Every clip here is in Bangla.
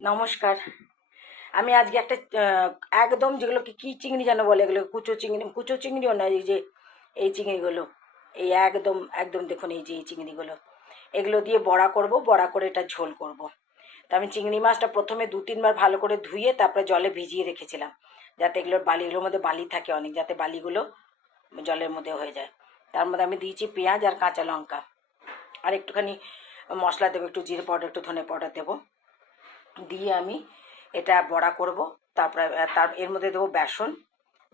নমস্কার। আমি আজকে একটা একদম যেগুলোকে কি চিংড়ি যেন বলে, এগুলো কুচো চিংড়িও না, এই যে এই চিংড়িগুলো, এই একদম একদম দেখুন, এই যে এই চিংড়িগুলো, এগুলো দিয়ে বড়া করব, বড়া করে এটা ঝোল করব। তো আমি চিংড়ি মাছটা প্রথমে 2-3 বার ভালো করে ধুয়ে তারপরে জলে ভিজিয়ে রেখেছিলাম, যাতে এগুলোর মধ্যে বালি থাকে অনেক, যাতে বালিগুলো জলের মধ্যে হয়ে যায়। তার মধ্যে আমি দিয়েছি পেঁয়াজ আর কাঁচা লঙ্কা, আর একটুখানি মশলা দেবো, একটু জিরে পাউডার, একটু ধনে পাউডার দেবো, দিয়ে আমি এটা বড়া করব। তারপরে এর মধ্যে দেবো বেসন,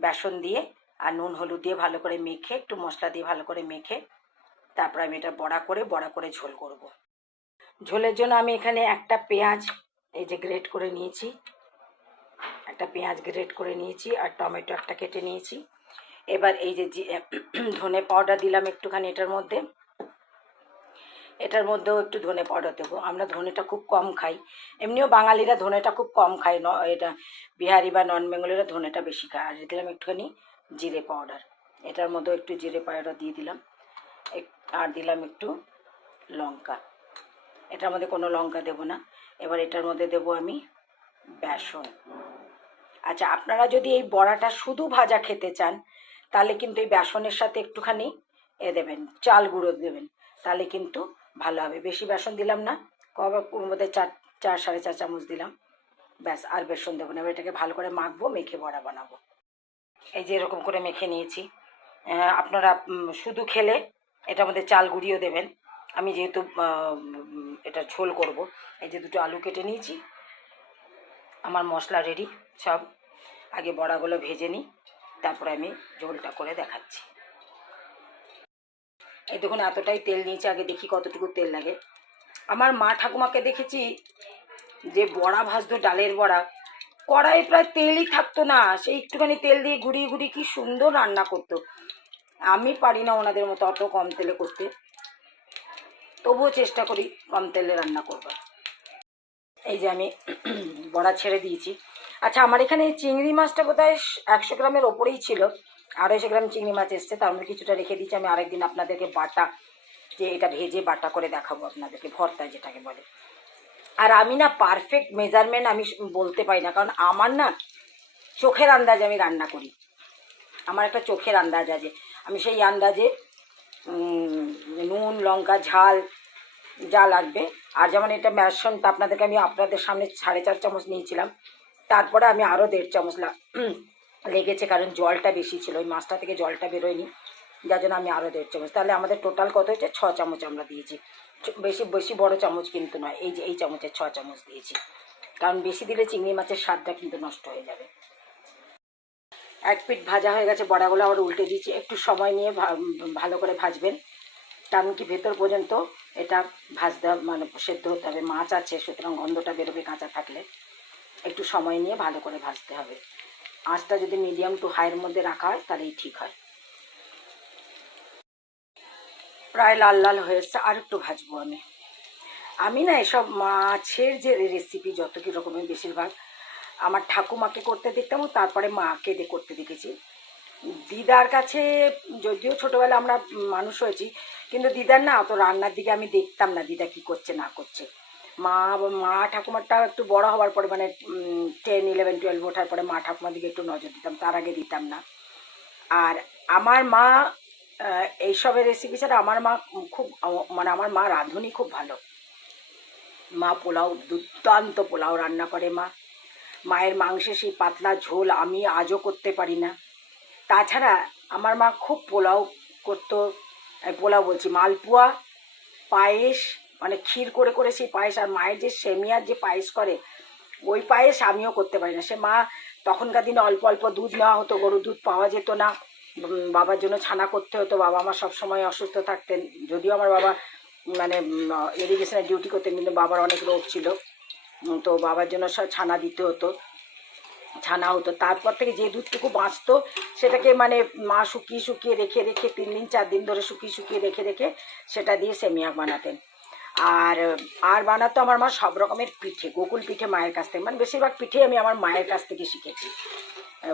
বেসন দিয়ে আর নুন হলুদ দিয়ে ভালো করে মেখে, একটু মশলা দিয়ে ভালো করে মেখে, তারপরে আমি এটা বড়া করে ঝোল করব। ঝোলের জন্য আমি এখানে একটা পেঁয়াজ এই যে গ্রেট করে নিয়েছি, একটা পেঁয়াজ গ্রেট করে নিয়েছি, আর টমেটো একটা কেটে নিয়েছি। এবার এই যে ধনে পাউডার দিলাম একটুখানি এটার মধ্যেও একটু ধনে পাউডার দেবো। আমরা ধনেটা খুব কম খাই, এমনিও বাঙালিরা ধনেটা খুব কম খায়, এটা বিহারি বা নন বেঙ্গলিরা ধনেটা বেশি খায়। আর দিলাম একটুখানি জিরে পাউডার, এটার মধ্যেও একটু জিরে পাউডার দিয়ে দিলাম, আর দিলাম একটু লঙ্কা, এটার মধ্যে কোনো লঙ্কা দেবো না। এবার এটার মধ্যে দেবো আমি বেসন। আচ্ছা, আপনারা যদি এই বড়াটা শুধু ভাজা খেতে চান, তাহলে কিন্তু এই বেসনের সাথে একটুখানি দেবেন, চাল গুঁড়ো দেবেন, তাহলে কিন্তু ভালো হবে। বেশি বেসন দিলাম না, ওর মধ্যে 4-4.5 চামচ দিলাম, ব্যাস, আর বেসন দেবো না। এবার এটাকে ভালো করে মাখবো, মেখে বড়া বানাবো। এই যে এরকম করে মেখে নিয়েছি। আপনারা শুধু খেলে এটার মধ্যে চাল গুঁড়িও দেবেন। আমি যেহেতু এটা ঝোল করব, এই যে 2টো আলু কেটে নিয়েছি, আমার মশলা রেডি সব। আগে বড়াগুলো ভেজে নিই, তারপরে আমি ঝোলটা করে দেখাচ্ছি। এই দেখুন, এতটাই তেল নিয়েছি, আগে দেখি কতটুকু তেল লাগে। আমার মা ঠাকুমাকে দেখেছি যে বড়া ভাজতো, ডালের বড়া, কড়াই প্রায় তেলই থাকতো না, সেই একটুখানি তেল দিয়ে ঘুরিয়ে ঘুরিয়ে কি সুন্দর রান্না করতো। আমি পারি না ওনাদের মতো অত কম তেলে করতে, তবুও চেষ্টা করি কম তেলে রান্না করবার। এই যে আমি বড়া ছেড়ে দিয়েছি। আচ্ছা, আমার এখানে চিংড়ি মাছটা বোধহয় 100 গ্রামের ওপরেই ছিল, 250 গ্রাম চিংড়ি মাছ এসছে, তার মধ্যে কিছুটা রেখে দিয়েছি। আমি আরেকদিন আপনাদেরকে বাটা, যে এটা ভেজে বাটা করে দেখাবো আপনাদেরকে, ভর্তা যেটাকে বলে। আর আমি না পারফেক্ট মেজারমেন্ট আমি বলতে পারি না, কারণ আমার না চোখের আন্দাজে আমি রান্না করি। আমার একটা চোখের আন্দাজ আছে, আমি সেই আন্দাজে নুন লঙ্কা ঝাল যা লাগবে। আর যেমন এটা বেসনটা আপনাদেরকে আমি আপনাদের সামনে 4.5 চামচ নিয়েছিলাম, তারপরে আমি আরও 1.5 চামচ লেগেছে, কারণ জলটা বেশি ছিল, ওই মাছটা থেকে জলটা বেরোয়নি, যার জন্য আমি আরও 1.5 চামচ। তাহলে আমাদের টোটাল কত হয়েছে? 6 চামচ আমরা দিয়েছি। বেশি বেশি বড় চামচ কিন্তু নয়, এই যে এই চামচের 6 চামচ দিয়েছি, কারণ বেশি দিলে চিংড়ি মাছের স্বাদটা কিন্তু নষ্ট হয়ে যাবে। এক পিঠ ভাজা হয়ে গেছে, বড়াগুলো আবার উল্টে দিচ্ছি। একটু সময় নিয়ে ভালো করে ভাজবেন, কারণ কি ভেতর পর্যন্ত এটা ভাজতে মানে সেদ্ধ হতে হবে, মাছ আছে, সুতরাং গন্ধটা বেরোবে কাঁচা থাকলে। একটু সময় নিয়ে ভালো করে ভাজতে হবে। আঁচটা যদি মিডিয়াম টু হাইয়ের মধ্যে রাখা হয় তাহলেই ঠিক হয়। প্রায় লাল লাল হয়ে এসছে, আর একটু ভাজবো আমি। আমি না এসব মাছের যে রেসিপি যত কি রকমের, বেশিরভাগ আমার ঠাকুমাকে করতে দেখতাম, তারপরে মাকে করতে দেখেছি। দিদার কাছে, যদিও ছোটোবেলা আমরা মানুষ হয়েছি, কিন্তু দিদার না অত রান্নার দিকে আমি দেখতাম না, দিদা কী করছে না করছে। মা মা ঠাকুমারটা একটু বড় হওয়ার পরে, মানে 10, 11, 12 ওঠার পরে মা ঠাকুমার দিকে একটু নজর দিতাম, তার আগে দিতাম না। আর আমার মা এইসবের রেসিপি ছাড়া, আমার মা খুব, মানে আমার মা রাঁধুনি খুব ভালো। মা পোলাও, দুর্দান্ত পোলাও রান্না করে মা। মায়ের মাংসের সেই পাতলা ঝোল আমি আজও করতে পারি না। তাছাড়া আমার মা খুব পোলাও করতো, পোলাও বলছি, মালপোয়া, পায়েস, মানে ক্ষীর করে করে সেই পায়েস, আর মায়ের যে সেমিয়ার যে পায়েস করে, ওই পায়েস আমিও করতে পারি না। সে মা, তখনকার দিনে অল্প অল্প দুধ নেওয়া হতো, গরুর দুধ পাওয়া যেত না, বাবার জন্য ছানা করতে হতো। বাবা আমার সবসময় অসুস্থ থাকতেন, যদিও আমার বাবা মানে ইরিগেশনের ডিউটি করতেন, কিন্তু বাবার অনেক রোগ ছিল, তো বাবার জন্য সব ছানা দিতে হতো, ছানা হতো। তারপর থেকে যে দুধটুকু বাঁচতো, সেটাকে মানে মা শুকিয়ে শুকিয়ে রেখে রেখে 3 দিন 4 দিন ধরে শুকিয়ে শুকিয়ে রেখে রেখে সেটা দিয়ে সেমিয়া বানাতেন। আর আর বানাতো আমার মা সব রকমের পিঠে, গোকুল পিঠে মায়ের কাছ থেকে, মানে বেশিরভাগ পিঠে আমি আমার মায়ের কাছ থেকে শিখেছি।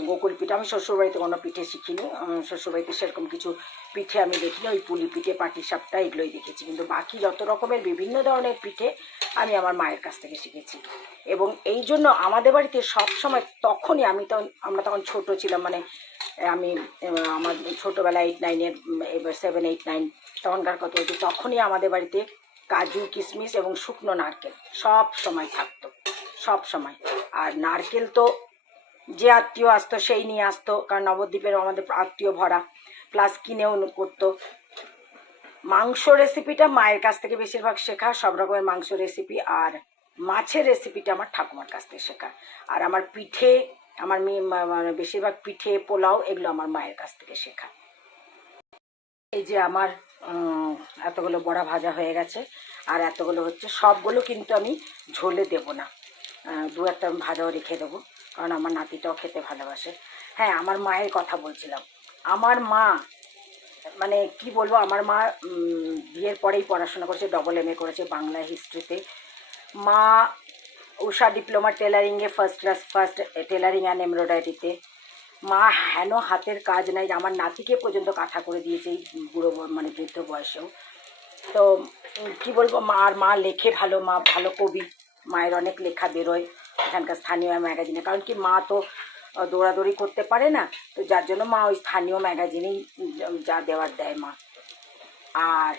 গোকুল পিঠে। আমি শ্বশুরবাড়িতে কোনো পিঠে শিখিনি, শ্বশুরবাড়িতে সেরকম কিছু পিঠে আমি দেখিনি, ওই পুলি পিঠে পাটিসাপটা এগুলোই দেখেছি, কিন্তু বাকি যত রকমের বিভিন্ন ধরনের পিঠে আমি আমার মায়ের কাছ থেকে শিখেছি। এবং এই জন্য আমাদের বাড়িতে সব সময় তখনই আমরা তখন ছোট ছিলাম, মানে আমি আমার ছোটোবেলা 8-9-এর, এবার 7-8-9 তখনকার কথা বলছি, তখনই আমাদের বাড়িতে কাজু কিশমিশ এবং শুকনো নারকেল সব সময় থাকতো, সব সময়। আর নারকেল তো যে আত্মীয় আসতো সেই নিয়ে আসতো, কারণ নবদ্বীপের আমাদের আত্মীয় ভরা, প্লাস কিনেও করতো। মাংস রেসিপিটা মায়ের কাছ থেকে বেশিরভাগ শেখা, সব রকমের মাংস রেসিপি, আর মাছের রেসিপিটা আমার ঠাকুমার কাছ থেকে শেখা। আর আমার পিঠে, আমার মানে বেশিরভাগ পিঠে পোলাও এগুলো আমার মায়ের কাছ থেকে শেখা। এই যে আমার এতগুলো বড়া ভাজা হয়ে গেছে, আর এতগুলো হচ্ছে, সবগুলো কিন্তু আমি ঝোলে দেব না, দু একটা আমি ভাজাও রেখে দেবো, কারণ আমার নাতিটাও খেতে ভালোবাসে। হ্যাঁ, আমার মায়ের কথা বলছিলাম। আমার মা, মানে কি বলবো, আমার মা বিয়ের পরেই পড়াশোনা করেছে, AA করেছে বাংলা হিস্ট্রিতে। মা উষা ডিপ্লোমা টেলারিংয়ে ফার্স্ট টেলারিং অ্যান্ড এমব্রয়ডারিতে। মা হেন হাতের কাজ নাই, আমার নাতিকে পর্যন্ত কাঁথা করে দিয়েছে এই বুড়ো মানে বৃদ্ধ বয়সেও। তো কি বলবো, মা লেখে ভালো, মা ভালো কবি, মায়ের অনেক লেখা বেরোয় এখানকার স্থানীয় ম্যাগাজিনে, কারণ কি মা তো দৌড়াদৌড়ি করতে পারে না, তো যার জন্য মা ওই স্থানীয় ম্যাগাজিনেই যা দেওয়ার দেয় মা। আর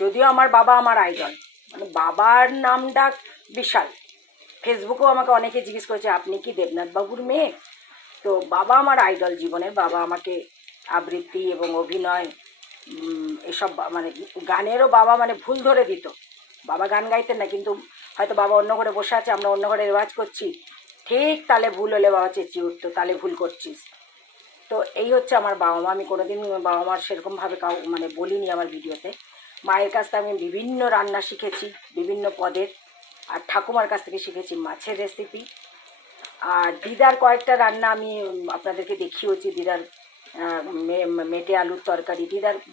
যদিও আমার বাবা আমার আইডল, মানে বাবার নাম ডাক বিশাল, ফেসবুকেও আমাকে অনেকে জিজ্ঞেস করেছে আপনি কি দেবনাথ বাবুর মেয়ে। তো বাবা আমার আইডল জীবনের, বাবা আমাকে আবৃত্তি এবং অভিনয় এসব মানে গানেরও বাবা মানে ভুল ধরে দিত। বাবা গান গাইতেন না, কিন্তু হয়তো বাবা অন্য ঘরে বসে আছে, আমরা অন্য ঘরে রেওয়াজ করছি, ঠিক তালে ভুল হলে বাবা চেঁচিয়ে উঠতো, তালে ভুল করছিস। তো এই হচ্ছে আমার বাবা মা। আমি কোনোদিন বাবা মার সেরকমভাবে মানে বলিনি আমার ভিডিওতে। মায়ের কাছ থেকে আমি বিভিন্ন রান্না শিখেছি, বিভিন্ন পদের, আর ঠাকুমার কাছ থেকে শিখেছি মাছের রেসিপি। আর দিদার কয়েকটা রান্না আমি আপনাদেরকে দেখিয়েছি, দিদার মেটে আলুর তরকারি।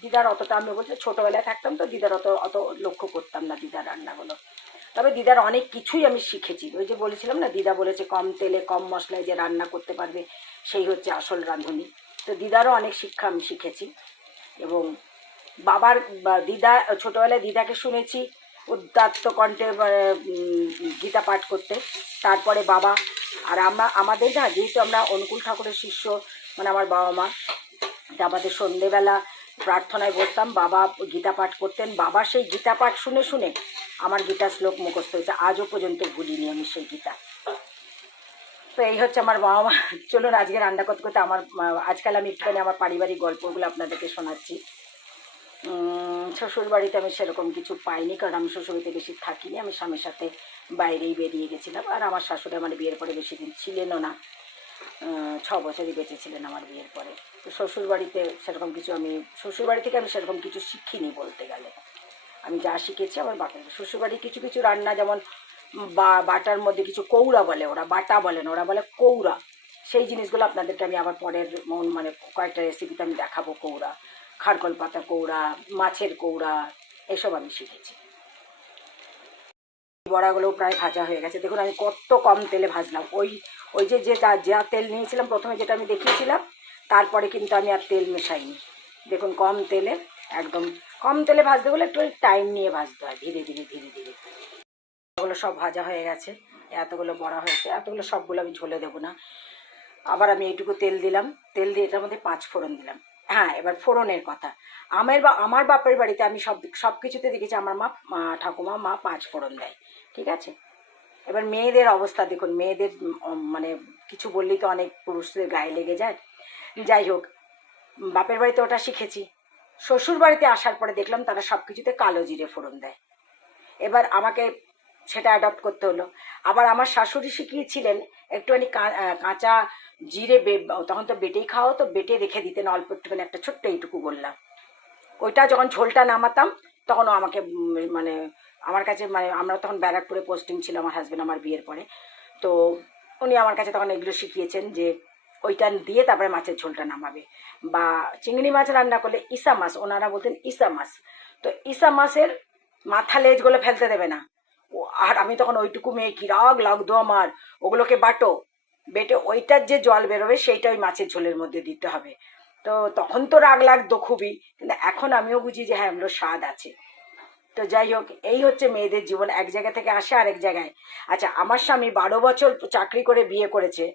দিদার অতটা, আমি বলছি ছোটোবেলায় থাকতাম তো দিদার অত অত লক্ষ্য করতাম না দিদার রান্নাগুলো, তবে দিদার অনেক কিছুই আমি শিখেছি। ওই যে বলেছিলাম না, দিদা বলেছে কম তেলে কম মশলায় যে রান্না করতে পারবে সেই হচ্ছে আসল রাঁধুনি। তো দিদারও অনেক শিক্ষা আমি শিখেছি। এবং দিদা, ছোটোবেলায় দিদাকে শুনেছি উদাত্ত কণ্ঠে গীতা পাঠ করতে, তারপরে বাবা। আর আমাদের না, যেহেতু আমরা অনুকূল ঠাকুরের শিষ্য, মানে আমার বাবা মা, আমাদের সন্ধেবেলা প্রার্থনায় বসতাম, বাবা গীতা পাঠ করতেন, বাবা সেই গীতা পাঠ শুনে শুনে আমার গীতা শ্লোক মুখস্থ হয়েছে, আজও পর্যন্ত ভুলিনি আমি সেই গীতা। তো এই হচ্ছে আমার বাবা মা। চলুন আজকে রান্না করতে করতে আজকাল আমি একটুখানি আমার পারিবারিক গল্পগুলো আপনাদেরকে শোনাচ্ছি। শ্বশুরবাড়িতে আমি সেরকম কিছু পাইনি, কারণ আমি শ্বশুরবাড়িতে বেশি থাকিনি, আমি স্বামীর সাথে বাইরেই বেরিয়ে গেছিলাম। আর আমার শাশুড়ি আমার বিয়ের পরে বেশি দিন ছিলেনও না, 6 বছরই বেঁচেছিলেন আমার বিয়ের পরে। তো শ্বশুরবাড়িতে সেরকম কিছু, শ্বশুরবাড়ি থেকে আমি সেরকম কিছু শিখিনি বলতে গেলে। আমি যা শিখেছি আমার বাপের শ্বশুরবাড়ি, কিছু কিছু রান্না, যেমন বাটার মধ্যে কিছু কৌড়া বলে, ওরা বাটা বলে না, ওরা বলে কৌড়া, সেই জিনিসগুলো আপনাদেরকে আমি আবার পরের মানে কয়েকটা রেসিপিতে আমি দেখাবো। কৌড়া, খারকল পাতা কৌড়া, মাছের কৌড়া, এসব আমি শিখেছি। বড়াগুলো প্রায় ভাজা হয়ে গেছে, দেখুন আমি কত কম তেলে ভাজলাম। ওই যে যা তেল নিয়েছিলাম প্রথমে, যেটা আমি দেখিয়েছিলাম, তারপরে কিন্তু আমি আর তেল মেশাইনি। দেখুন কম তেলে, একদম কম তেলে ভাজতে বলে একটু টাইম নিয়ে ভাজতে হয়, ধীরে ধীরে ধীরে ধীরে। এগুলো সব ভাজা হয়ে গেছে, এতগুলো বড়া হয়েছে, এতগুলো সবগুলো আমি ঝোলে দেবো না। আবার আমি এইটুকু তেল দিলাম, তেল দিয়ে এটার মধ্যে 5 ফোড়ন দিলাম। হ্যাঁ, এবার ফোড়নের কথা, আমার বাপের বাড়িতে আমি সব কিছুতে দেখেছি আমার ঠাকুমা 5 ফোড়ন দেয়, ঠিক আছে। এবার মেয়েদের অবস্থা দেখুন, মেয়েদের মানে কিছু বললেই তো অনেক পুরুষদের গায়ে লেগে যায়। যাই হোক, বাপের বাড়িতে ওটা শিখেছি, শ্বশুর বাড়িতে আসার পরে দেখলাম তারা সব কিছুতে কালো জিরে ফোড়ন দেয়। এবার আমাকে সেটা অ্যাডপ্ট করতে হলো। আবার আমার শাশুড়ি শিখিয়েছিলেন একটুখানি কাঁচা জিরে, তখন তো বেটেই খাওয়া, তো বেটে রেখে দিতেন অল্প একটুখানি, একটা ছোট্ট এইটুকু বললাম। ওইটা যখন ঝোলটা নামাতাম তখনও আমাকে মানে আমার কাছে, মানে আমরা তখন ব্যারাকপুরে পোস্টিং ছিল আমার হাজব্যান্ড আমার বিয়ের পরে, তো উনি আমার কাছে তখন এগুলো শিখিয়েছেন যে ওইটা দিয়ে তারপরে মাছের ঝোলটা নামাবে। বা চিংড়ি মাছ রান্না করলে ইসা মাছ, ওনারা বলতেন ইসা মাছ, তো ইসা মাছের মাথা লেজগুলো ফেলতে দেবে না। আর আমি তখন ওইটুকু মেয়ে, কি রাগ লাগতো আমার, ওগুলোকে বাটো, বেটে ওইটার যে জল বেরোবে সেইটা ওই মাছের ঝোলের মধ্যে দিতে হবে। তো তখন তো রাগ লাগতো খুবই, কিন্তু এখন আমিও বুঝি যে হ্যাঁ এগুলো স্বাদ আছে। তো যাই হোক, এই হচ্ছে মেয়েদের জীবন, এক জায়গা থেকে আসে আরেক জায়গায়। আচ্ছা, আমার স্বামী 12 বছর চাকরি করে বিয়ে করেছে,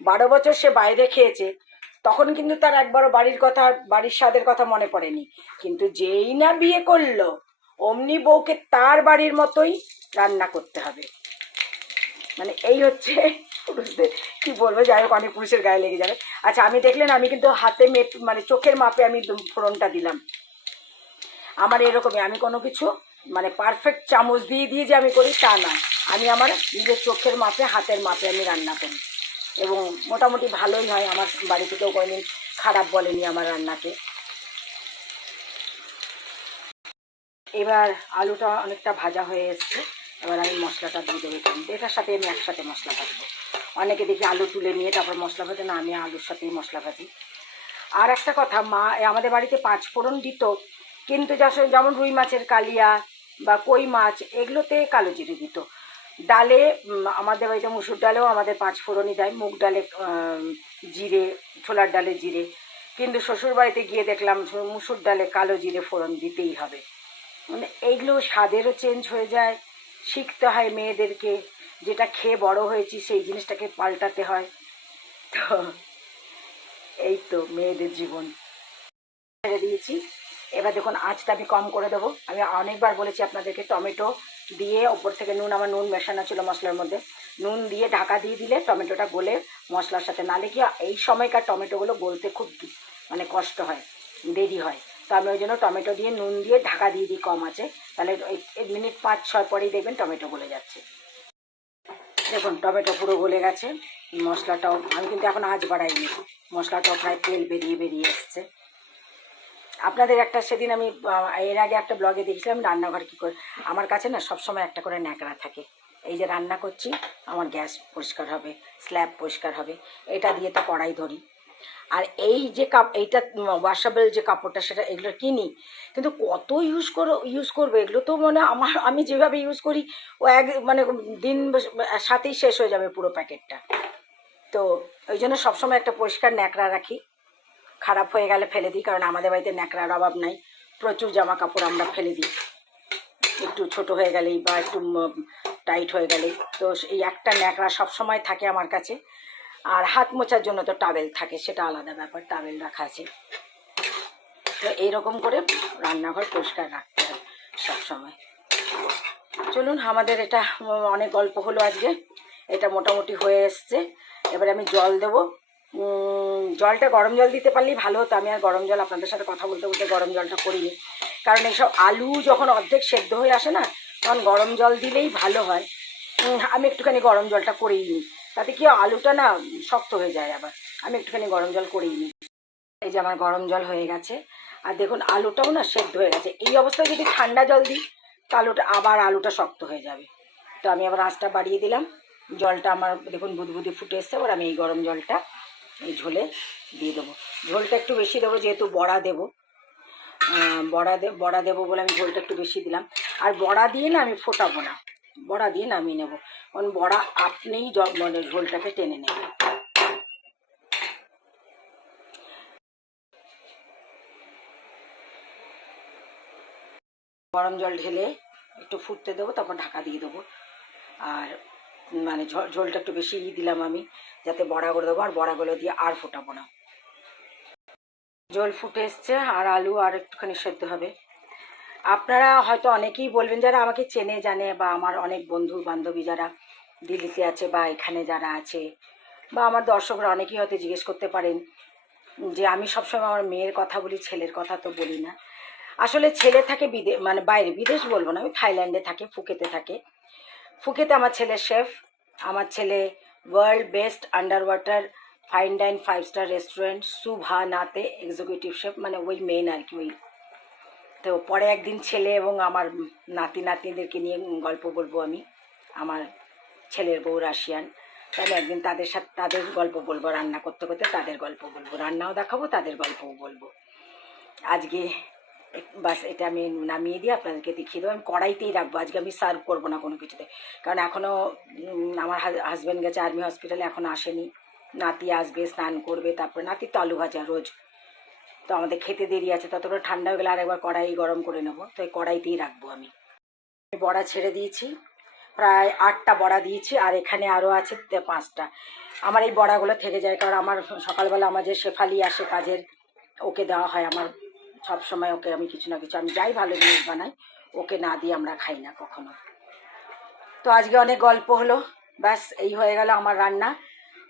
12 বছর সে বাইরে খেয়েছে, তখন কিন্তু তার একবারও বাড়ির কথা, বাড়ির স্বাদের কথা মনে পড়েনি। কিন্তু যেই না বিয়ে করলো, অমনি বউকে তার বাড়ির মতোই রান্না করতে হবে। মানে এই হচ্ছে পুরুষদের, কি বলবো, যাই হোক অনেক পুরুষের গায়ে লেগে যাবে। আচ্ছা, আমি দেখলেন আমি কিন্তু হাতে মেপ, মানে চোখের মাপে আমি ফোড়নটা দিলাম। আমার এরকমই, আমি কোনো কিছু মানে পারফেক্ট চামচ দিয়ে দিয়ে যে আমি করি তা না, আমি আমার নিজের চোখের মাপে, হাতের মাপে আমি রান্না করি, এবং মোটামুটি ভালোই হয়। আমার বাড়িতে কেউ কোনোদিন খারাপ বলেনি আমার রান্নাকে। এবার আলুটা অনেকটা ভাজা হয়ে এসছে, এবার আমি মশলাটা দিয়ে দেবো। এটার সাথে আমি একসাথে মশলা ভাজবো। অনেকে দেখি আলু তুলে নিয়ে তারপর মশলা ভাজে, না আমি আলুর সাথেই মশলা ভাজি। আর একটা কথা, মা আমাদের বাড়িতে 5 ফোড়ন দিত, কিন্তু যেমন রুই মাছের কালিয়া বা কই মাছ এগুলোতে কালো জিরে দিত। ডালে আমাদের বাড়িতে মুসুর ডালেও আমাদের 5 ফোড়নই দেয়, মুগ ডালে জিরে, ছোলার ডালে জিরে। কিন্তু শ্বশুর বাড়িতে গিয়ে দেখলাম মুসুর ডালে কালো জিরে ফোড়ন দিতেই হবে। মানে এইগুলো স্বাদেরও চেঞ্জ হয়ে যায়, শিখতে হয় মেয়েদেরকে, যেটা খেয়ে বড় হয়েছি সেই জিনিসটাকে পাল্টাতে হয়। তো এই তো মেয়েদের জীবন। ছেড়ে দিয়েছি, এবার দেখুন আঁচটা আমি কম করে দেবো। আমি অনেকবার বলেছি আপনাদেরকে, টমেটো দিয়ে ওপর থেকে নুন, আমার নুন মেশানো ছিল মশলার মধ্যে, নুন দিয়ে ঢাকা দিয়ে দিলে টমেটোটা গলে মশলার সাথে, নালে কি এই সময়কার টমেটোগুলো গলতে খুব মানে কষ্ট হয়, দেরি হয়। তো আমি ওই জন্য টমেটো দিয়ে নুন দিয়ে ঢাকা দিয়ে দিই কম আছে, তাহলে ওই মিনিট 5-6 পরেই দেখবেন টমেটো গলে যাচ্ছে। দেখুন টমেটো পুরো গলে গেছে, মশলাটাও আমি কিন্তু এখন আঁচ বাড়াইনি, মশলাটাও প্রায় তেল বেরিয়ে বেরিয়ে এসছে। আপনাদের একটা সেদিন আমি এর আগে একটা ব্লগে দেখছিলাম রান্নাঘর কী করে। আমার কাছে না সবসময় একটা করে ন্যাকড়া থাকে, এই যে রান্না করছি আমার গ্যাস পরিষ্কার হবে, স্ল্যাব পরিষ্কার হবে, এটা দিয়ে তো কড়াই ধরি। আর এই যে এইটা ওয়াশেবল যে কাপড়টা, সেটা এগুলো কিনি, কিন্তু কত ইউজ করবো এগুলো, তো মানে আমি যেভাবে ইউজ করি ও মানে দিন সাথেই শেষ হয়ে যাবে পুরো প্যাকেটটা। তো ওই জন্য সবসময় একটা পরিষ্কার ন্যাকড়া রাখি, খারাপ হয়ে গেলে ফেলে দিই, কারণ আমাদের বাড়িতে ন্যাকড়ার অভাব নাই, প্রচুর জামা কাপড় আমরা ফেলে দিই একটু ছোট হয়ে গেলেই বা একটু টাইট হয়ে গেলেই। তো এই একটা ন্যাকড়া সবসময় থাকে আমার কাছে। আর হাত মোছার জন্য তো টাওয়েল থাকে, সেটা আলাদা ব্যাপার, টাওয়েল রাখা আছে। তো এইরকম করে রান্নাঘর পরিষ্কার রাখতে হয় সবসময়। চলুন, আমাদের এটা অনেক গল্প হলো আজকে, এটা মোটামুটি হয়ে এসছে। এবারে আমি জল দেবো, জলটা গরম জল দিতে পারলেই ভালো হতো। আমি আর গরম জল, আপনাদের সাথে কথা বলতে বলতে গরম জলটা করিনি, কারণ এইসব আলু যখন অর্ধেক সেদ্ধ হয়ে আসে না, তখন গরম জল দিলেই ভালো হয়। আমি একটুখানি গরম জলটা করেই নিই, তাতে কি আলুটা না শক্ত হয়ে যায়, আবার আমি একটুখানি গরম জল করেই নিই। এই যে আমার গরম জল হয়ে গেছে, আর দেখুন আলুটাও না সেদ্ধ হয়ে গেছে। এই অবস্থায় যদি ঠান্ডা জল দিই তো আলুটা শক্ত হয়ে যাবে। তো আমি আবার আঁচটা বাড়িয়ে দিলাম, জলটা আমার দেখুন বুদবুদি ফুটে এসছে। এবার আমি এই গরম জলটা এই ঝোলে দিয়ে দেবো। ঝোলটা একটু বেশি দেবো, যেহেতু বড়া দেবো, বড়া দেবো বলে আমি ঝোলটা একটু বেশি দিলাম। আর বড়া দিয়ে না আমি ফোটাবো না, বড়া দিয়ে নামিয়ে নেবো, কারণ বড়া আপনিই মানে ঝোলটাকে টেনে নেবে। গরম জল ঢেলে একটু ফুটতে দেবো, তারপর ঢাকা দিয়ে দেবো। আর মানে ঝোলটা একটু বেশি দিলাম আমি, যাতে বড়াগুলো দেবো, আর বড়াগুলো দিয়ে আর ফোটাবো না। জল ফুটে এসছে, আর আলু আর একটুখানি সেদ্ধ হবে। আপনারা হয়তো অনেকেই বলবেন, যারা আমাকে চেনে জানে, বা আমার অনেক বন্ধু বান্ধবী যারা দিল্লিতে আছে বা এখানে যারা আছে, বা আমার দর্শকরা অনেকেই হয়তো জিজ্ঞেস করতে পারেন যে আমি সবসময় আমার মেয়ের কথা বলি, ছেলের কথা তো বলি না। আসলে ছেলে থাকে মানে বাইরে, বিদেশ বলবো না, আমি থাইল্যান্ডে থাকে, ফুকেতে থাকে। ফুকেতে আমার ছেলে শেফ, আমার ছেলে world best under water fine dine 5 star restaurant সুভানাতে এক্সিকিউটিভ শেফ, মানে ওই মেন আর কি ওই। তো পরে একদিন ছেলে এবং আমার নাতি নাতনিদেরকে নিয়ে গল্প বলবো আমি, আমার ছেলের বউ রাশিয়ান, তাহলে একদিন তাদের সাথে তাদের গল্প বলবো, রান্না করতে করতে তাদের গল্প বলবো, রান্নাও দেখাবো, তাদের গল্পও বলবো। আজকে বাস এটা আমি নামিয়ে দিয়ে আপনাদেরকে দেখিয়ে দেবো। আমি কড়াইতেই রাখবো, আজকে আমি সার্ভ করবো না কোনো কিছুতে, কারণ এখনও আমার হাজব্যান্ড গেছে আর্মি হসপিটালে, এখনও আসেনি। নাতি আসবে, স্নান করবে, তারপরে নাতি তো আলু ভাজা রোজ, তো আমাদের খেতে দেরি আছে, ততটা ঠান্ডা হয়ে গেলে আরেকবার কড়াই গরম করে নেবো, তো এই কড়াইতেই রাখবো আমি। বড়া ছেড়ে দিয়েছি, প্রায় 8টা বড়া দিয়েছি, আর এখানে আরও আছে 5টা। আমার এই বড়াগুলো থেকে যায়, কারণ আমার সকালবেলা আমার যে শেফালি আসে কাজের, ওকে দেওয়া হয়। আমার সব সময় ওকে আমি কিছু না কিছু, আমি যাই ভালো জিনিস বানাই ওকে না দিয়ে আমরা খাই না কখনো। তো আজকে অনেক গল্প হলো, ব্যাস এই হয়ে গেল আমার রান্না।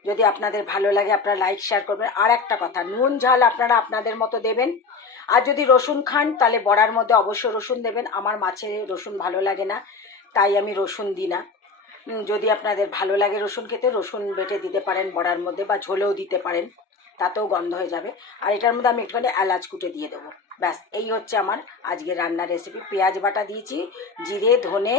যদি আপনাদের ভালো লাগে আপনারা লাইক শেয়ার করবেন। আর একটা কথা, নুন ঝাল আপনারা আপনাদের মতো দেবেন, আর যদি রসুন খান তাহলে বড়ার মধ্যে অবশ্যই রসুন দেবেন। আমার মাছে রসুন ভালো লাগে না, তাই আমি রসুন দিই না। যদি আপনাদের ভালো লাগে রসুন খেতে, রসুন বেটে দিতে পারেন বড়ার মধ্যে, বা ঝোলেও দিতে পারেন, তাতেও গন্ধ হয়ে যাবে। আর এটার মধ্যে আমি একটুখানি এলাচ কুটে দিয়ে দেবো। ব্যাস এই হচ্ছে আমার আজকে রান্নার রেসিপি। পেঁয়াজ বাটা দিয়েছি, জিরে, ধনে,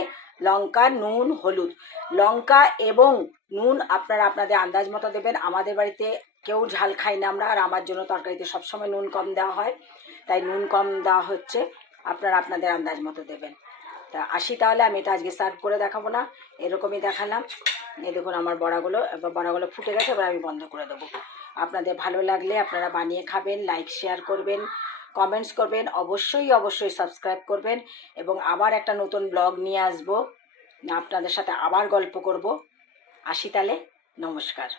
লঙ্কা, নুন, হলুদ। লঙ্কা এবং নুন আপনারা আপনাদের আন্দাজ মতো দেবেন। আমাদের বাড়িতে কেউ ঝাল খাই না আমরা, আর আমার জন্য তরকারিতে সবসময় নুন কম দেওয়া হয়, তাই নুন কম দেওয়া হচ্ছে, আপনারা আপনাদের আন্দাজ মতো দেবেন। তা আসি তাহলে, আমি এটা আজকে সার্ভ করে দেখাবো না, এরকমই দেখালাম। এই দেখুন আমার বড়াগুলো ফুটে গেছে, এবার আমি বন্ধ করে দেবো। আপনাদের ভালো লাগলে আপনারা বানিয়ে খাবেন, লাইক শেয়ার করবেন, কমেন্টস করবেন, অবশ্যই সাবস্ক্রাইব করবেন। এবং আবার একটা নতুন ব্লগ নিয়ে আসবো, আপনাদের সাথে আবার গল্প করব। আসি তাহলে, নমস্কার।